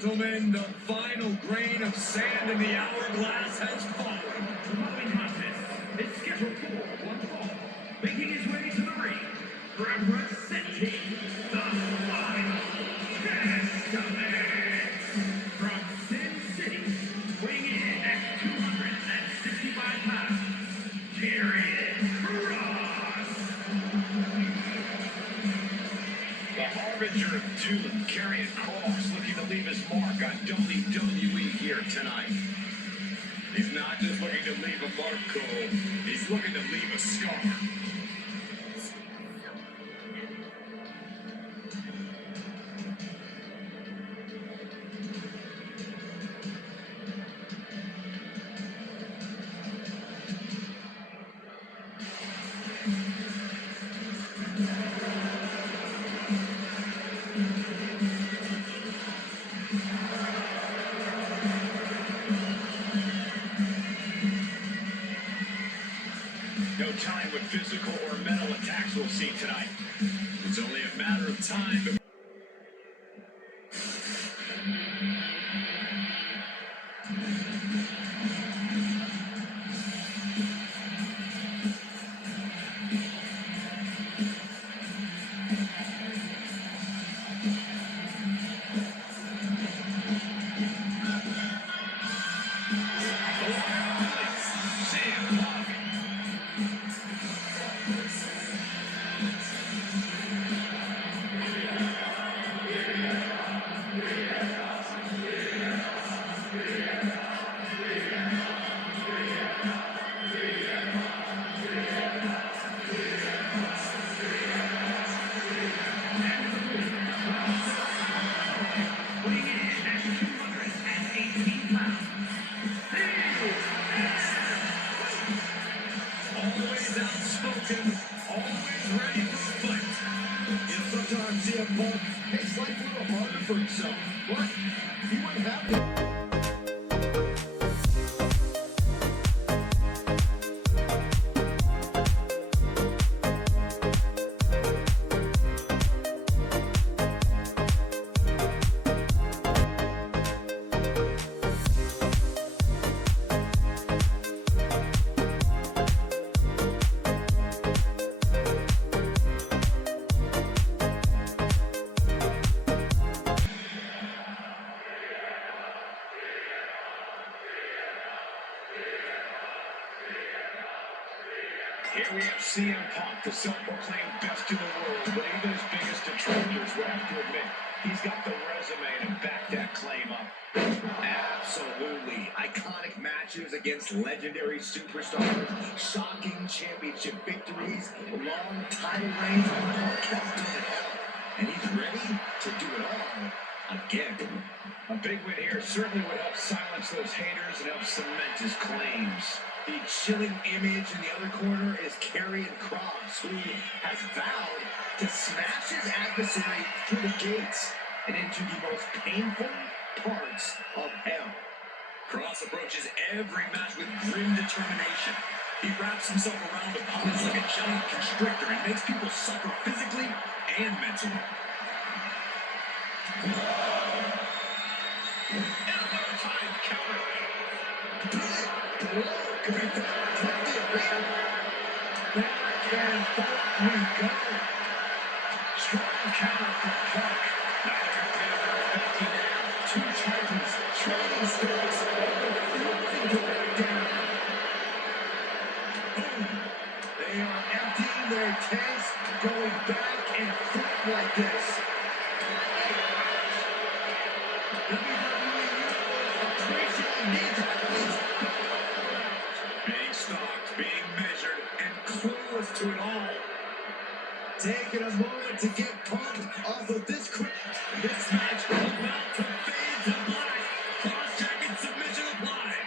gentlemen, the final grain of sand in the hourglass has fallen. The following contest is scheduled for one fall. Making his way to the ring, representing the Final Testament. From Sin City, weighing in at 265 pounds, Cross. The harbinger of doom, Karrion Kross, looking to leave his mark on WWE here tonight. He's not just looking to leave a mark, Cole. He's looking to leave a scar. No telling what physical or mental attacks we'll see tonight. It's only a matter of time. Always outspoken, always ready for a fight. You know, sometimes CM Punk makes life a little harder for himself, but he wouldn't have to. Here we have CM Punk, the self-proclaimed best in the world, but even his biggest detractors would have to admit he's got the resume to back that claim up. Absolutely. Iconic matches against legendary superstars, shocking championship victories, long title reigns. Punk has done it all, and he's ready to do it all again. A big win here certainly would help silence those haters and help cement his claims. The chilling image in the other corner is Karrion Kross, who has vowed to smash his adversary through the gates and into the most painful parts of hell. Kross approaches every match with grim determination. He wraps himself around opponents like a giant constrictor and makes people suffer physically and mentally. And another time counter. Could be the arena. Back and forth we go. Strong counter from Punk. Now they're backing down. Two titans, training stars, nothing to lay down. Boom. They are emptying their tanks, going back and forth like this. WWE appreciating these athletes. Being stalked, being measured, and clueless to it all. Taking a moment to get pumped off of this This match about to fade to black. Cross-jacket submission applied.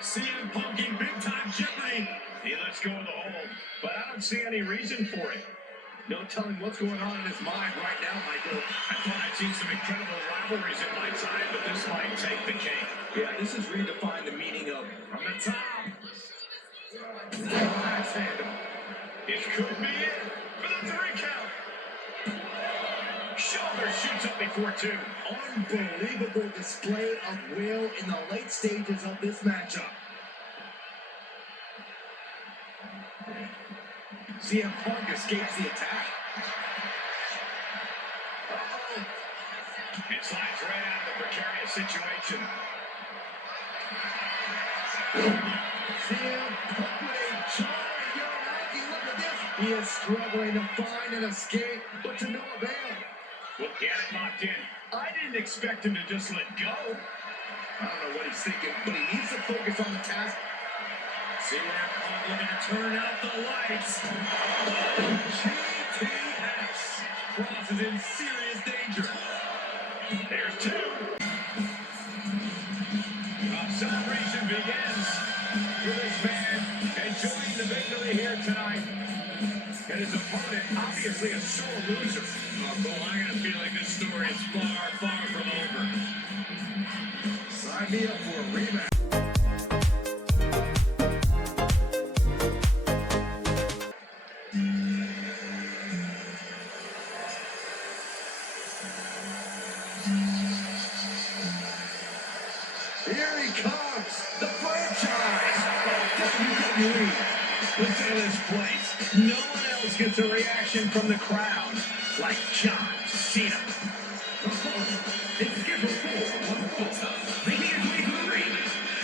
CM Punk in big-time jeopardy. He lets go of the hold, but I don't see any reason for it. No telling what's going on in his mind right now, Michael. I thought I'd seen some incredible rivalries in my time, but this might take the cake. Yeah, this has redefined the meaning of from the top. Nice handle. It could be it for the 3 count. Shoulder shoots He's up before two. Unbelievable display of will in the late stages of this matchup. CM Punk escapes the attack. It slides right out of the precarious situation. CM Punk with a jarring Uranagi. Look at this. He is struggling to find an escape, but to no avail. We'll get it locked in. I didn't expect him to just let go. I don't know what he's thinking, but he needs to focus on the task. CM Punk looking to turn out the lights. GTS Cross is in serious danger. There's two. A celebration begins with this man enjoying the victory here tonight. And his opponent, obviously a sore loser. Well, I got a feeling this story is far, far from over. Sign me up for a rematch. Here he comes, the franchise WWE. Listen to this place. No one else gets a reaction from the crowd like John Cena. It's scheduled for one fall, making his way to the ring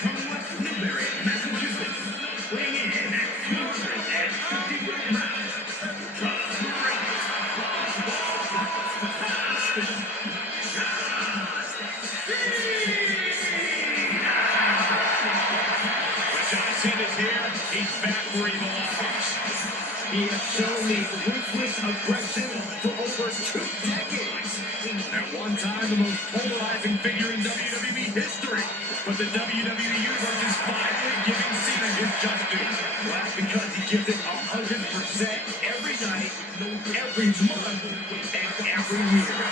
from West Newbury, Massachusetts, weighing in at 251 pounds. The John Cena's here. He's back where he belongs. He has shown me ruthless aggression for over 2 decades. At one time, the most polarizing figure in WWE history. But the WWE Universe is finally giving Cena his just due. Well, that's because he gives it 100% every night, every month, and every year.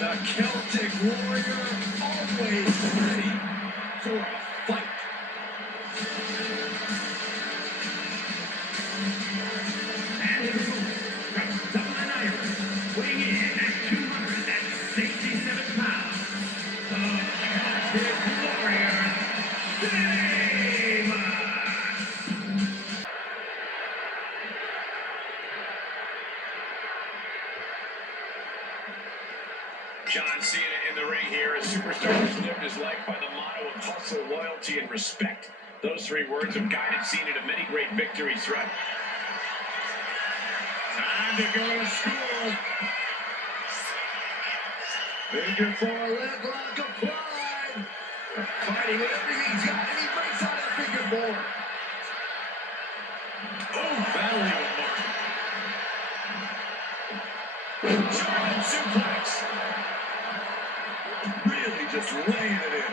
The Celtic Warrior always ready for a fight. And his opponent from Dublin, Ireland, weighing in at 267 pounds. The Celtic Warrior, Sheamus. John Cena in the ring here. A superstar who's lived his life by the motto of hustle, loyalty, and respect. Those three words have guided Cena to many great victories throughout. Time to go to school. Looking for a leg lock applied. Fighting with everything he's got, and he breaks out of the figure four. Oh, that'll leave a mark. German suplex. Really just laying it in.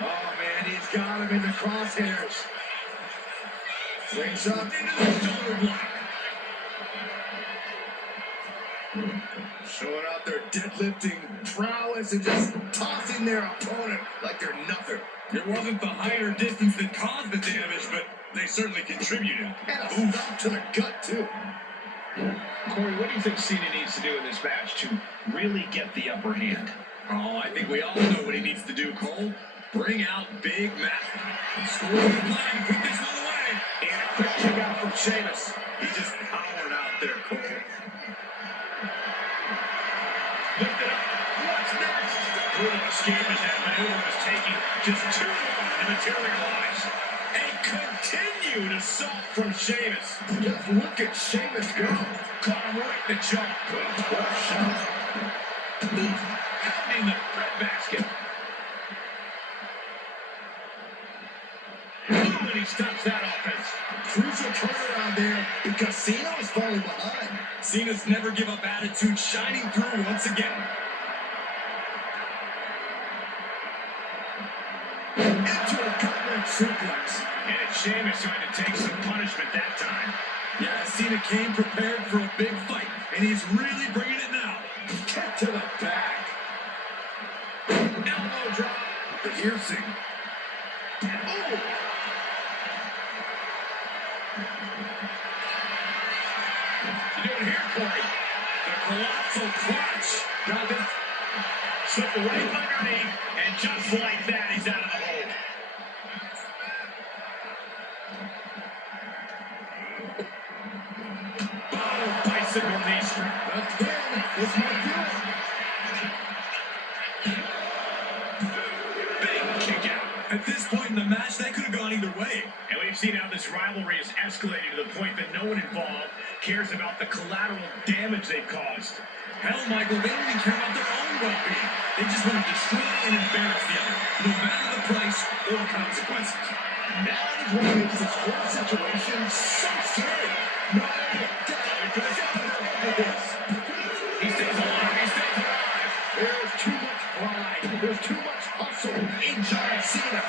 Oh, man, he's got him in the crosshairs. Swings up into the shoulder block. Showing out their deadlifting prowess and just tossing their opponent like they're nothing. It wasn't the height or distance that caused the damage, but they certainly contributed. And a stop to the gut, too. Corey, what do you think Cena needs to do in this match to really get the upper hand? Oh, I think we all know what he needs to do, Cole. Bring out Big Mac. Scoring line, put this one away. And a quick kick out from Sheamus. He just powered out there, Cole. Lift it up. What's next? Brutal escape as that maneuver was taking just too long to materialize. A continued assault from Sheamus. Just look at Sheamus go. Caught him right in the jaw. What a shot. Pounding the breadbasket. And he stops that offense. Crucial turnaround there because Cena was falling behind. Cena's never give up attitude shining through once again. into a gut-wrench suplex. And it's Sheamus going to take some punishment that time. Yeah, Cena came prepared for a big fight, and he's really bringing it now. Kick to the back. Elbow drop. Piercing. Oh! You doing here, Corey? The colossal clutch. Now this slip right underneath, and just like that, he's out of the hole. Oh, bicycle knee strike. Again, this might do it. Big kick out. At this point in the match, that could have gone either way. And we've seen how this rivalry is escalating to the point that no one involved cares about the collateral damage they've caused. Hell, Michael, they don't even care about their own well-being. They just want to destroy and embarrass the other, no matter the price or consequences. Now is what makes this whole situation so scary. No, this. He stays alive. He stays alive. There's too much pride. There's too much hustle in John Cena.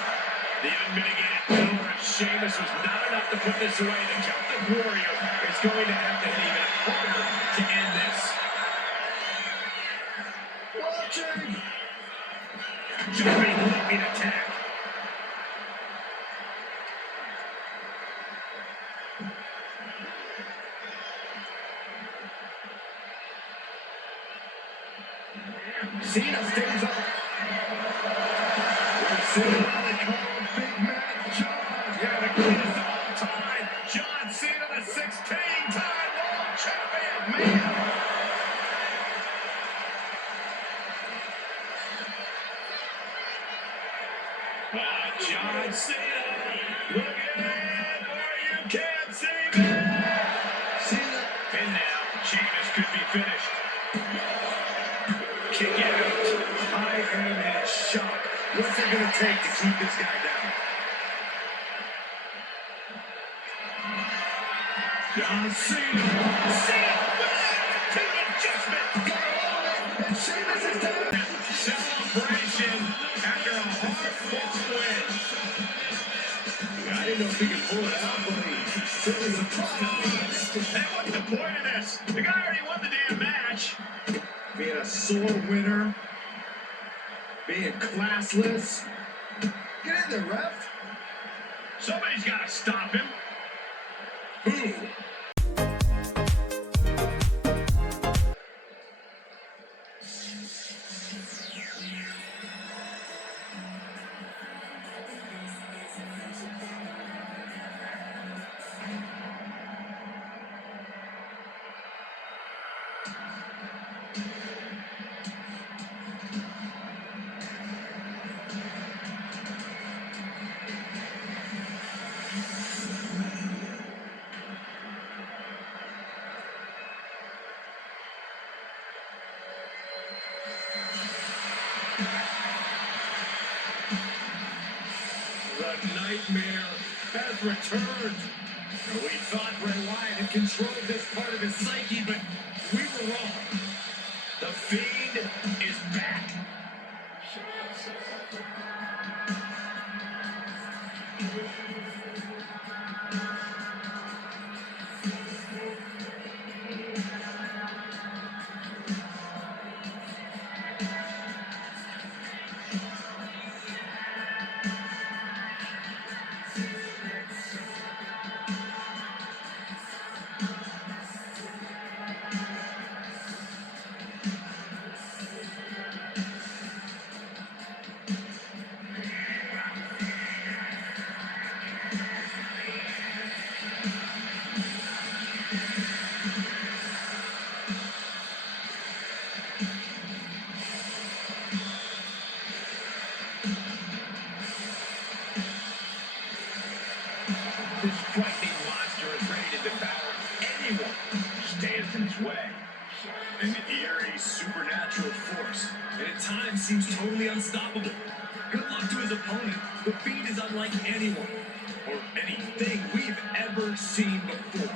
The unmitigated power of Sheamus was not enough to put this away. The Celtic Warrior is going to have to hit even harder to end this. Watching. Jumping leaping attack. Cena stays up. We're seeing how they call Big Mac John. Yeah, the greatest of all time. John Cena, the 16-time world champion. Man. John Cena, look at it, or you can't see me. Cena. And now, Sheamus could be finished. Kick out. I am in shock. What's it going to take to keep this guy down? John Cena. Cena with an adjustment. And Sheamus is down. Celebration after a hard-fought win. I didn't know if he could pull it out, but he certainly surprised. And what's the point of this? The guy already won the damn match. Being a sore winner. Being classless. Get in there, ref. Somebody's got to stop him. Who? The nightmare has returned. We thought Bray Wyatt had controlled this part of his psyche, but we were wrong. The Fiend is back. This frightening monster is ready to devour anyone who stands in his way. An eerie, supernatural force, and at times seems totally unstoppable. Good luck to his opponent. The Fiend is unlike anyone, or anything we've ever seen before.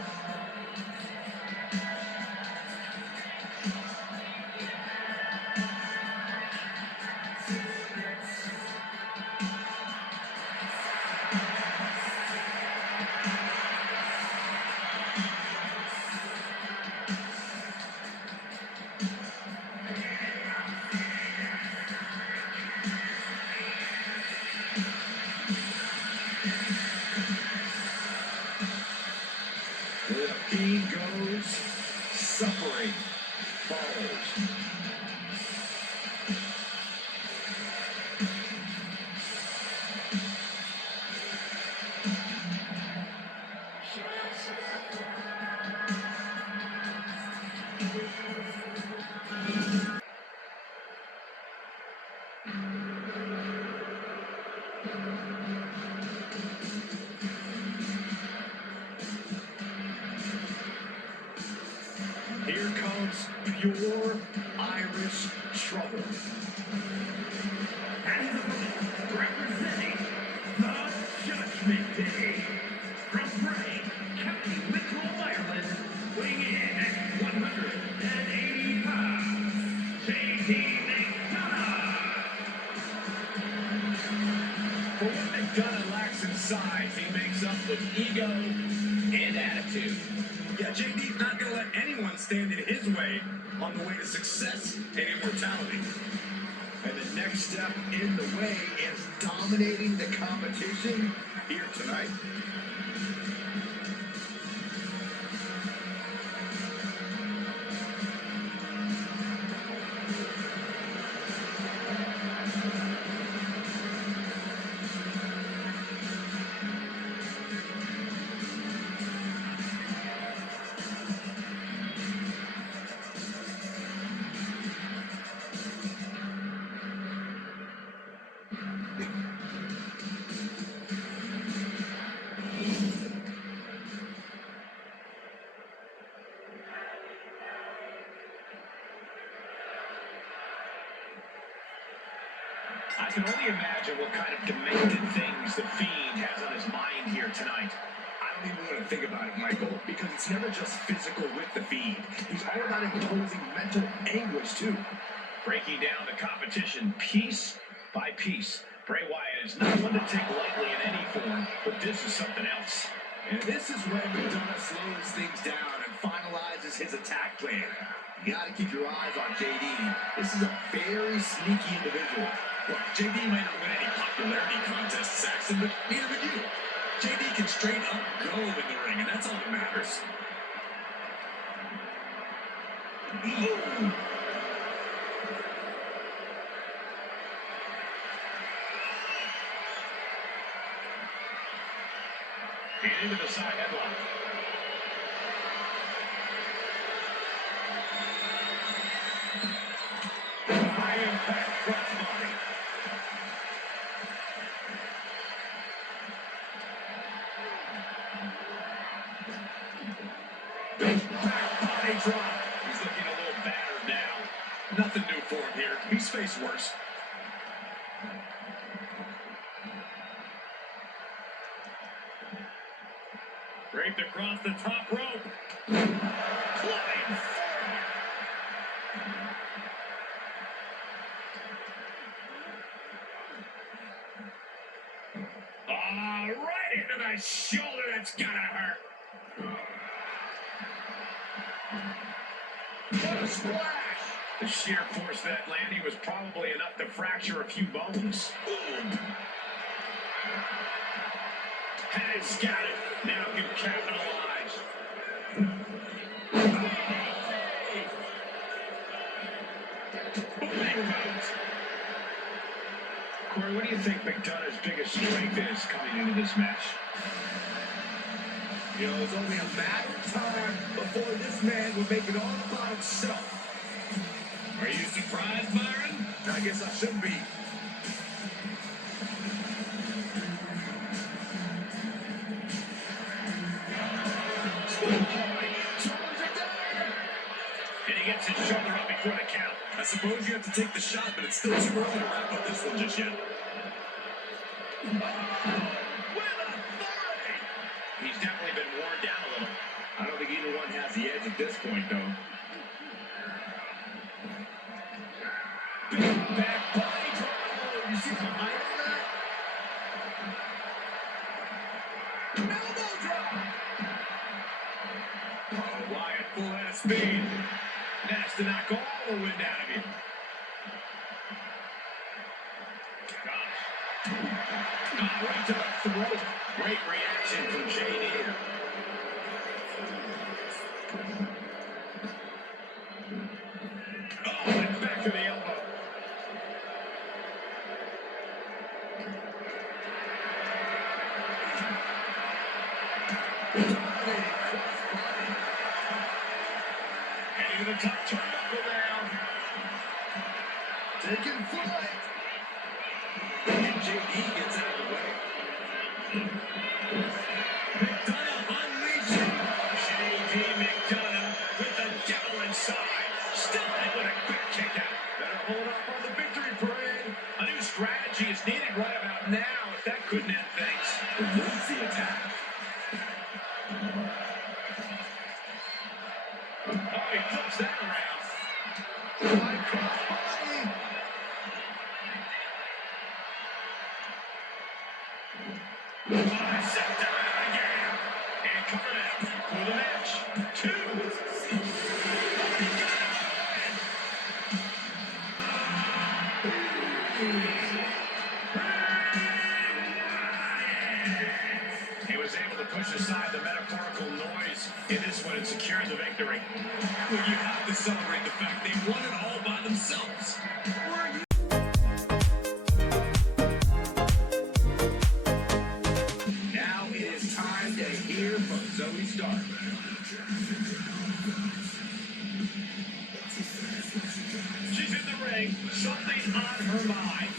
Pain goes, suffering follows. Here comes pure Irish trouble. And representing the Judgment Day, from Bray, County Wicklow, Ireland, weighing in at 180 pounds, JD McDonough. For what McDonough lacks in size, he makes up with ego and attitude. Yeah, JD's not going to let anyone stand in his way on the way to success and immortality. And the next step in the way is dominating the competition here tonight. I can only imagine what kind of demented things the Fiend has on his mind here tonight. I don't even want to think about it, Michael, because it's never just physical with the Fiend. He's all about imposing mental anguish, too. Breaking down the competition piece by piece. Bray Wyatt is not one to take lightly in any form, but this is something else. And this is when McDonough slows things down and finalizes his attack plan. You got to keep your eyes on JD. This is a very sneaky individual. Look, JD might not win any popularity contests, Saxon, but neither would you. JD can straight up go in the ring, and that's all that matters. Ooh. And into the side headlock. High impact crossbody. Big back body drop. He's looking a little battered now. Nothing new for him here. He's faced worse. Draped across the top rope. Flying forward. Right into the shoulder. That's gonna hurt. What a splash! The sheer force of that landing was probably enough to fracture a few bones. Boom! Has got it. Now can capitalize. Booming boot. Corey, what do you think McDonough's biggest strength is coming into this match? You know, it's only a matter of time before this man will make it all about himself. Are you surprised, Byron? I guess I should be. And he gets his shoulder up before the count. I suppose you have to take the shot, but it's still too early to wrap up this one just yet. With authority! He's definitely been worn down a little. I don't think either one has the edge at this point, though. Big back body drop. You see the height on that? Elbow drop. Oh, Wyatt full head of speed. That's to knock all the wind out of you. Gosh. Oh, right to the throat. Great reaction from JD. Oh, and back to the elbow. Dominating crossbody. Heading to the top turnbuckle now. Taking flight. And JD gets out of the way. McDonough unleashing. JD McDonough with the devil inside. Still able to quick kick out. Better hold up on the victory parade. A new strategy is needed right about now if that couldn't end things. Removes the attack. Oh, he flips that around. Wide crossbody. Set down again. And coming out for the match. 2. He was able to push aside the metaphorical noise in this one and secure the victory. Well, you have to celebrate the fact they won it all by themselves. Now it is time to hear from Zoe Stark. She's in the ring, something on her mind.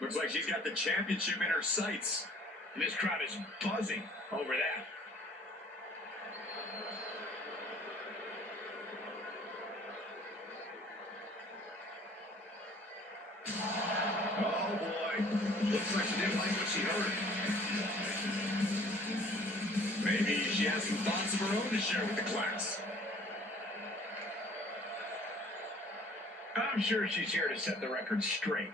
Looks like she's got the championship in her sights. And this crowd is buzzing over that. Oh boy. Looks like she didn't like what she heard. Maybe she has some thoughts of her own to share with the class. I'm sure she's here to set the record straight.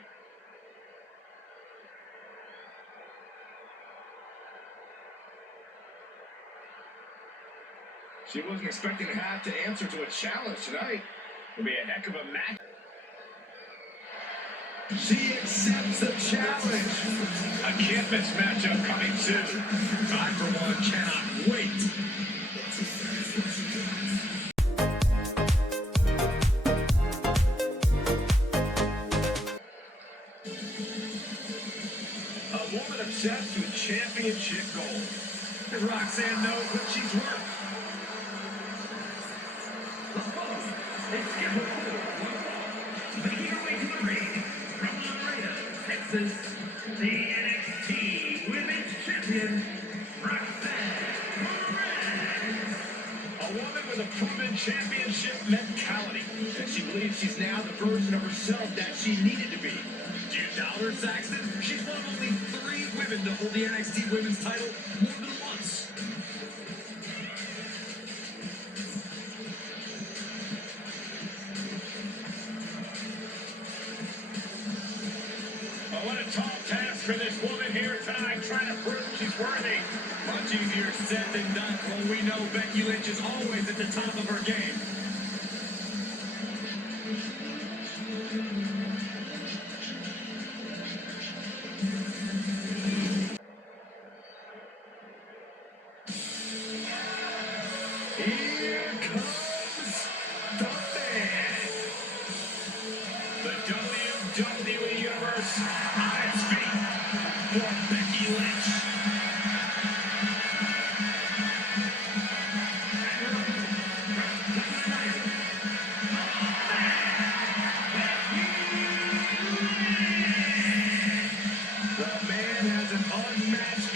She wasn't expecting to have to answer to a challenge tonight. It'll be a heck of a match. She accepts the challenge. A can't-miss matchup coming soon. I, for one, cannot wait. A woman obsessed with championship gold. And Roxanne knows what she's worth. It's scheduled for making her way to the ring from Laredo, Texas, the NXT Women's Champion, Roxanne Perez. A woman with a proven championship mentality. And she believes she's now the version of herself that she needed to be. Do you doubt her, Saxton? She's one of only 3 women to hold the NXT Women's title more than once. Oh, what a tall task for this woman here tonight, trying to prove she's worthy. Much easier said than done. Well, we know Becky Lynch is always at the top of her game. Here comes the man. The WWE Universe on its feet for Becky Lynch. The man has an unmatched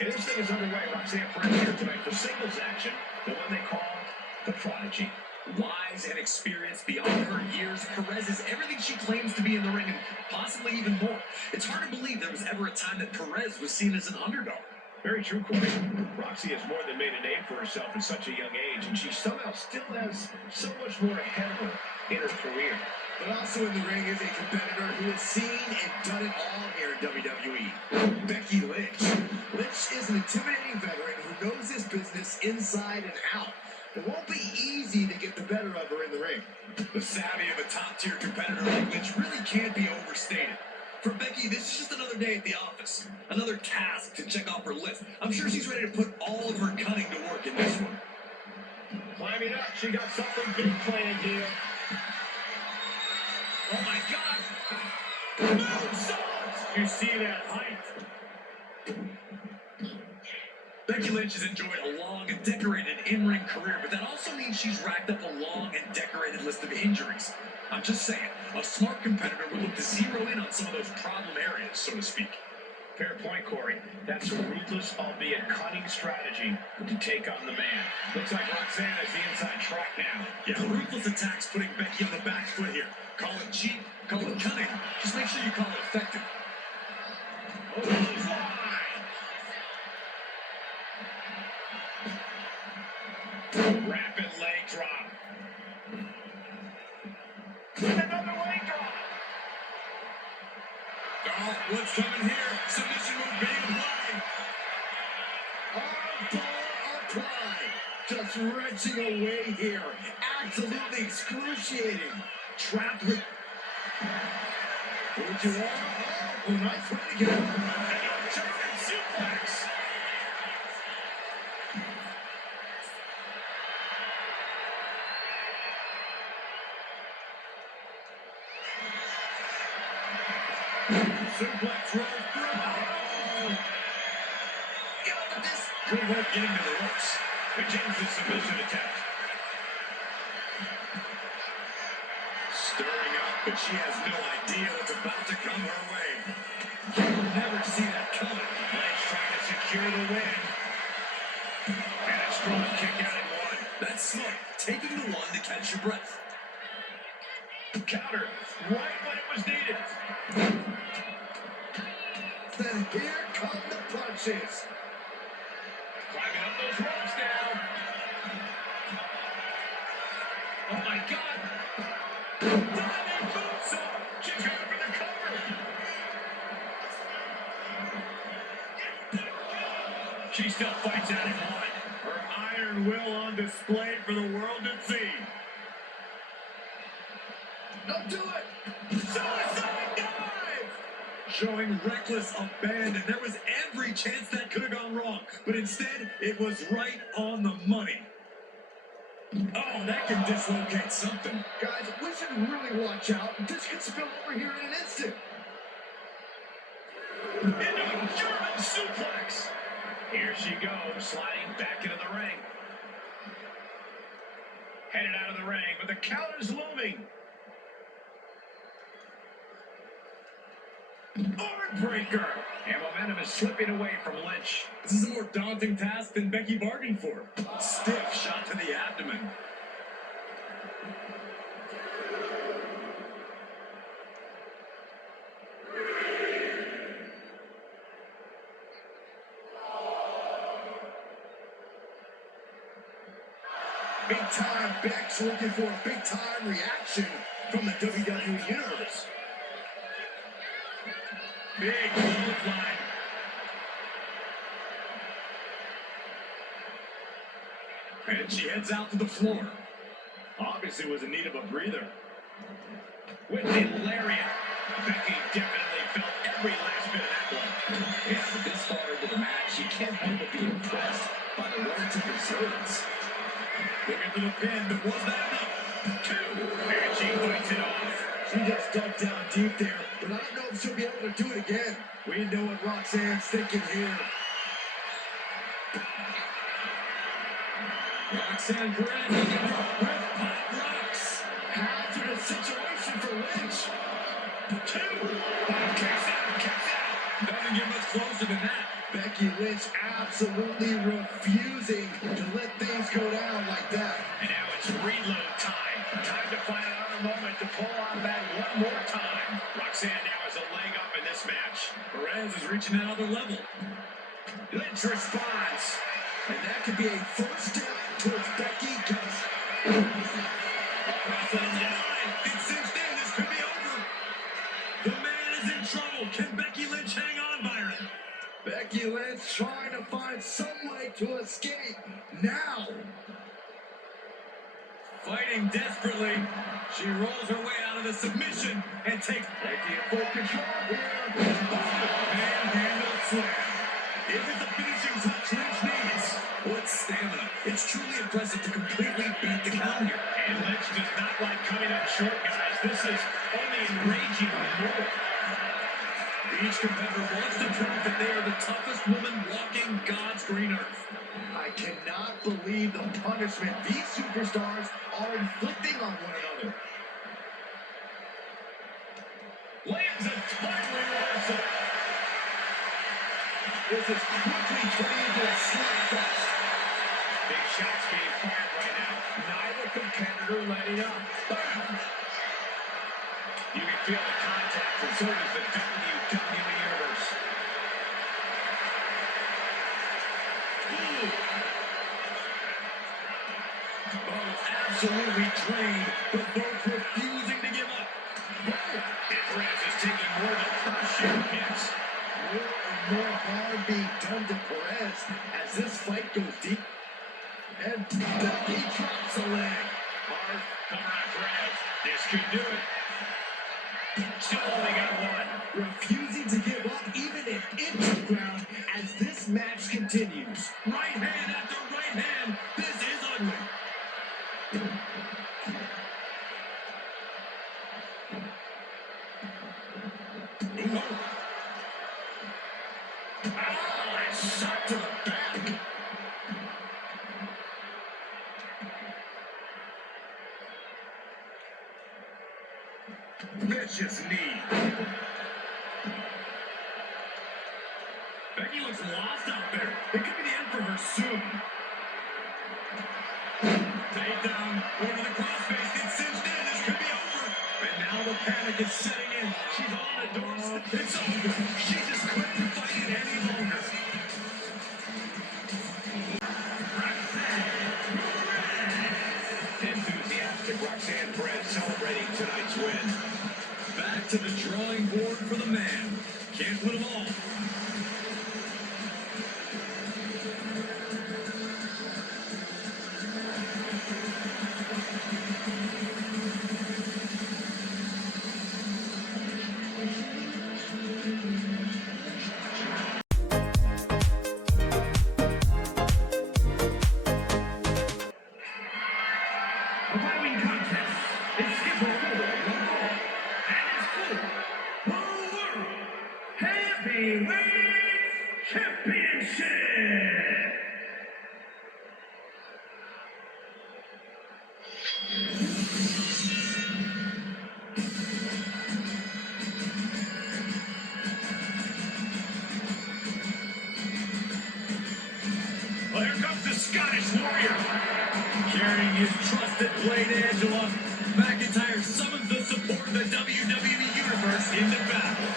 And this thing is underway. Roxanne Perez here tonight for singles action, the one they call the Prodigy. Wise and experienced beyond her years, Perez is everything she claims to be in the ring and possibly even more. It's hard to believe there was ever a time that Perez was seen as an underdog. Very true, Corey. Roxy has more than made a name for herself at such a young age, and she somehow still has so much more ahead of her in her career. But also in the ring is a competitor who has seen and done it all here in WWE. Becky Lynch. Lynch is an intimidating veteran who knows his business inside and out. It won't be easy to get the better of her in the ring. The savvy of a top-tier competitor like Lynch really can't be overstated. For Becky, this is just another day at the office. Another task to check off her list. I'm sure she's ready to put all of her cunning to work in this one. Climbing up, she got something big planned here. Oh my God! Moonsault! You see that height? Becky Lynch has enjoyed a long and decorated in-ring career, but that also means she's racked up a long and decorated list of injuries. I'm just saying, a smart competitor would look to zero in on some of those problem areas, so to speak. Fair point, Corey. That's a ruthless, albeit cunning strategy to take on the man. Looks like Roxanne has the inside track now. Yeah, ruthless attacks putting Becky on the back foot here. Call it cheap, call it cunning. Just make sure you call it effective. Oh, fly! Rapid leg drop. Another leg drop. Oh, what's coming here? Submission move being applied. Armbar applied. Just wrenching away here. Absolutely excruciating. Trapped with... Would you want? Oh, nice way to get out. And a German suplex. Suplex roll through. Oh. Get up with this. Good work getting to the ropes. Begins the submission attempt. Stirring up, but she has no idea what's about to come her way. You'll never see that coming. Lynch trying to secure the win. And a strong kick out at one. That's smart. Taking the one to catch your breath. Counter right when it was needed. Then here come the punches. Climbing up those ropes now. Oh my God. Diving moonsault. She's going for the cover. She still fights out in one. Her iron will on display for the world to see. Don't do it. Suicide dive. Showing reckless abandon. There was every chance that could have gone wrong, but instead, it was right on the money. Oh, that can dislocate something. Guys, we should really watch out. This could spill over here in an instant. Into a German suplex. Here she goes, sliding back into the ring. Headed out of the ring, but the counter's looming. Armbreaker. And momentum is slipping away from Lynch. This is a more daunting task than Becky bargained for. Stiff shot to the abdomen. Big time Beck's looking for a big time reaction from the WWE Universe. Big clothesline. And she heads out to the floor. Obviously was in need of a breather. With the lariat. Becky definitely felt every last bit of that blow. Yeah, but this far into the match, you can't help but be impressed by the relative resilience. Looking for the pin, but was that enough? Two. And she fights it off. She just dug down deep there, but I don't know if she'll be able to do it again. We know what Roxanne's thinking here. Roxanne Perez looking for pop rocks. Hazardous situation for Lynch. Two. Kicks out. Doesn't get much closer than that. Becky Lynch absolutely refusing to let things go down like that. And now it's reload Roxanne now has a leg up in this match. Perez is reaching that other level. Lynch responds. And that could be a first step towards Becky getting... Cross on the line. It's cinched in. This could be over. The man is in trouble. Can Becky Lynch hang on, Byron? Becky Lynch trying to find some way to escape now. Fighting desperately. She rolls her way out of the submission and takes Becky in full control here. manhandle slam. Is it the finishing touch Lynch needs? What stamina. It's truly impressive to completely beat the count here. And Lynch does not like coming up short, guys. This is only enraging more. Each competitor wants to prove that they are the toughest woman walking God's green earth. I cannot believe the punishment these superstars are inflicting on one another. Lands a timely reversal. This is quickly turning into a slugfest. Big shots being fired right now. Neither competitor letting up. Bam! You can feel the contact, and so does the WWE Universe. Both absolutely drained, but both refusing to give up. And Perez is taking more than her share of hits. More and more harm being done to Perez as this fight goes deep. And Becky drops a leg. Hard cover on Perez. This could do it. Still only got one. Refusing to give up even an inch of ground as this match continues. Right hand after right hand. This is ugly. Shot to the back. Vicious knee. Becky looks lost out there. It could be the end for her soon. Takedown over the crossface. It's cinched in. This could be over. And now the panic is setting in. She's on the doorstep. It's over. She just couldn't fight it any longer. Enthusiastic Roxanne Perez celebrating tonight's win. Back to the drawing board for the man. Can't win them all. The following contest is scheduled for one fall and is for the World Heavyweight Championship. Well, here comes the Scottish Warrior. Carrying his trusted blade Angela, McIntyre summons the support of the WWE Universe into battle.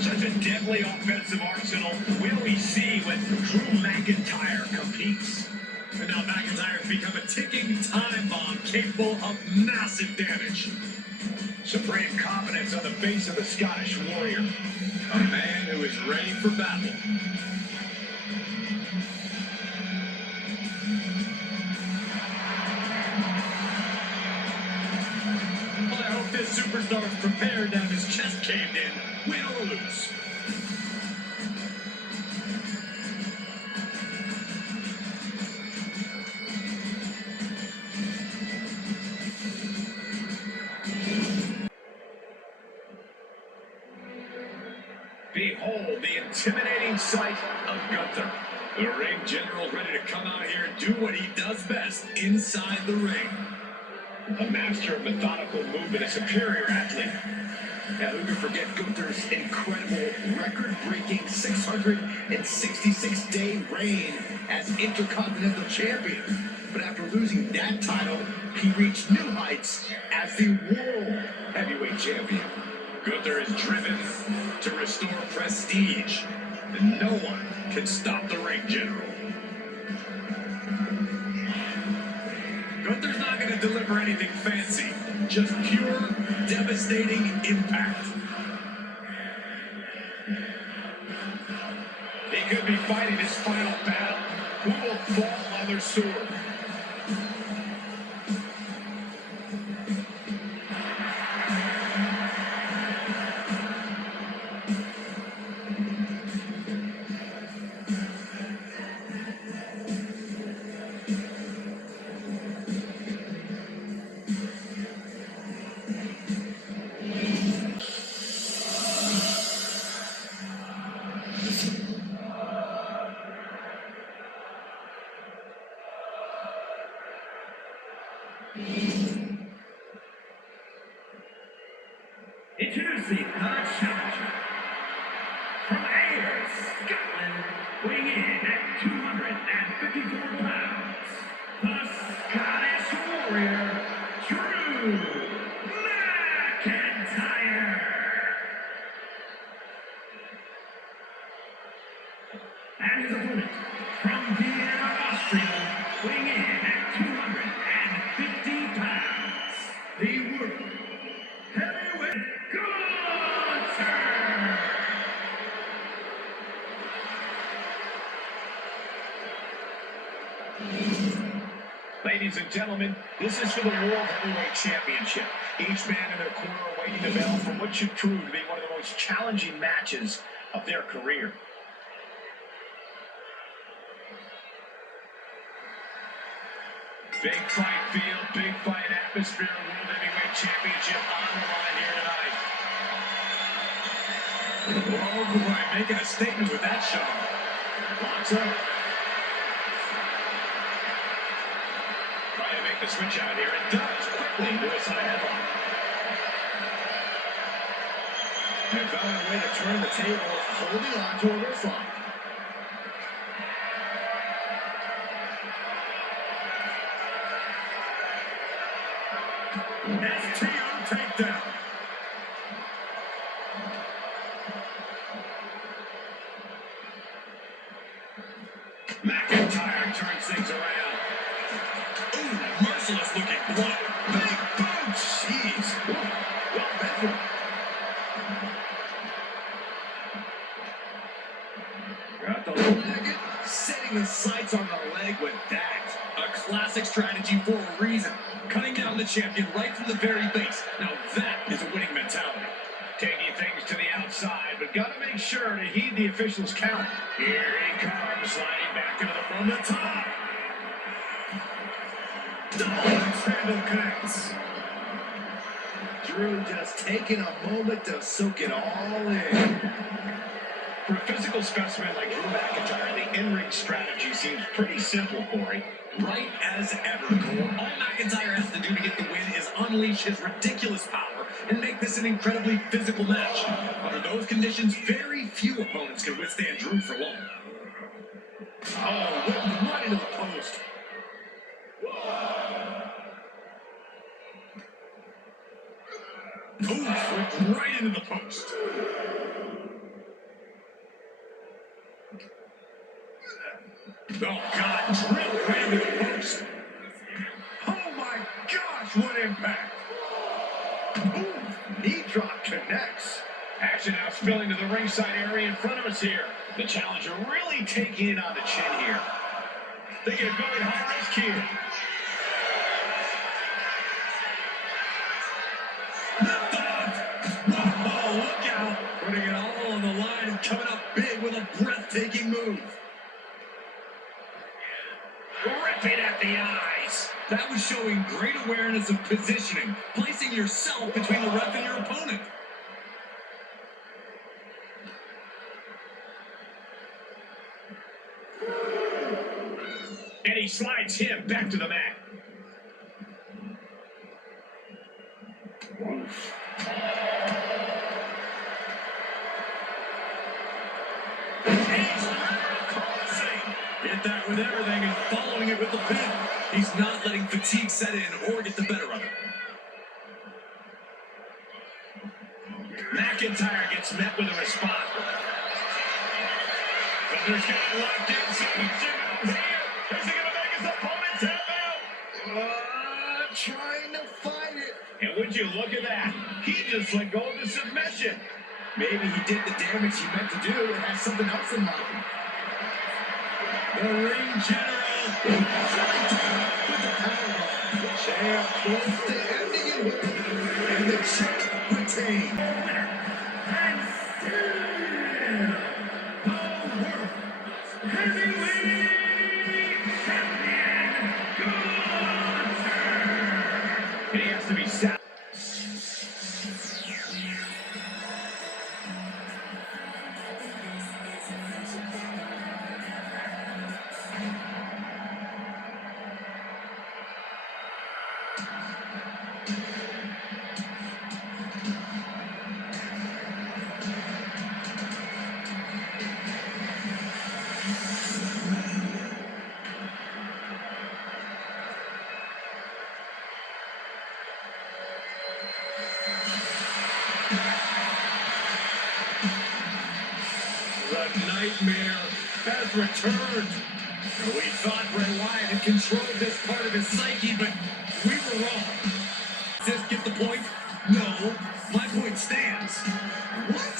Such a deadly offensive arsenal we only see when Drew McIntyre competes. And now McIntyre's become a ticking time bomb capable of massive damage. Supreme confidence on the face of the Scottish Warrior. A man who is ready for battle. Well, I hope this superstar is prepared to have his chest caved in, win or lose. Behold the intimidating sight of Gunther. The ring general's ready to come out here and do what he does best inside the ring. A master of methodical movement, a superior athlete. Now, who can forget Gunther's incredible record-breaking 666-day reign as Intercontinental Champion? But after losing that title, he reached new heights as the World Heavyweight Champion. Gunther is driven to restore prestige, and no one can stop the ring general. Gunther's not going to deliver anything fancy, just pure, devastating impact. He could be fighting his final battle. Who will fall on their sword? Introducing the challenger from Ayr, Scotland, weighing in at 254 pounds, the Scottish Warrior, Drew McIntyre. And his opponent from Vienna, Austria, weighing in at 250 pounds, the World Heavyweight Gunther. Ladies and gentlemen, this is for the World Heavyweight Championship. Each man in their corner awaiting the bell for what should prove to be one of the most challenging matches of their career. Big fight field, big fight atmosphere, World Heavyweight Championship on the line here tonight. Oh boy, making a statement with that shot. Locks up. Trying to make the switch out here. It does quickly into a side headlock. They found a way to turn the table, holding on to a wrist lock. STO takedown. McIntyre turns things around. Ooh, merciless looking blow. Big boom. Jeez. Well measured. Got the leg, setting his sights on the leg with that. A classic strategy for a reason. Cutting down the champion right from the very base. Now that is a winning mentality. Taking things to the outside, but got to make sure to heed the official's count. Here he comes, sliding back into the from the top. Double axe handle connects. Drew just taking a moment to soak it all in. For a physical specimen like Drew McIntyre, the in-ring strategy seems pretty simple, Corey. Right as ever, Cole. All McIntyre has to do to get the win is unleash his ridiculous power and make this an incredibly physical match. Under those conditions, very few opponents can withstand Drew for long. Oh, whipped right into the post. Ooh, flipped right into the post. Oh, God, drilled right into the post. Oh my gosh, what impact! Boom! Knee drop connects. Action now spilling to the ringside area in front of us here. The challenger really taking it on the chin here. They get going high risk here. Lift off! Whoa, look out! Putting it all on the line and coming up big with a breathtaking move. Ripping at the eyes. That was showing great awareness of positioning, placing yourself between the ref and your opponent. slides him back to the mat. Hit that with everything and following it with the pin. He's not letting fatigue set in or get the better of him. McIntyre gets met with a response. Thunder's got it locked in. So what's your move here? Is he going to make his opponent tap out? Trying to fight it. And would you look at that? He just let go of the submission. Maybe he did the damage he meant to do and has something else in mind. The ring general. With the powerbomb. The champ close to ending it with. And the champ retains. And still the world heavyweight champion, Gunther. And he has to be set. The nightmare has returned. We thought Bray Wyatt had controlled this part of his psyche, but we were wrong. Does this get the point? No. My point stands. What?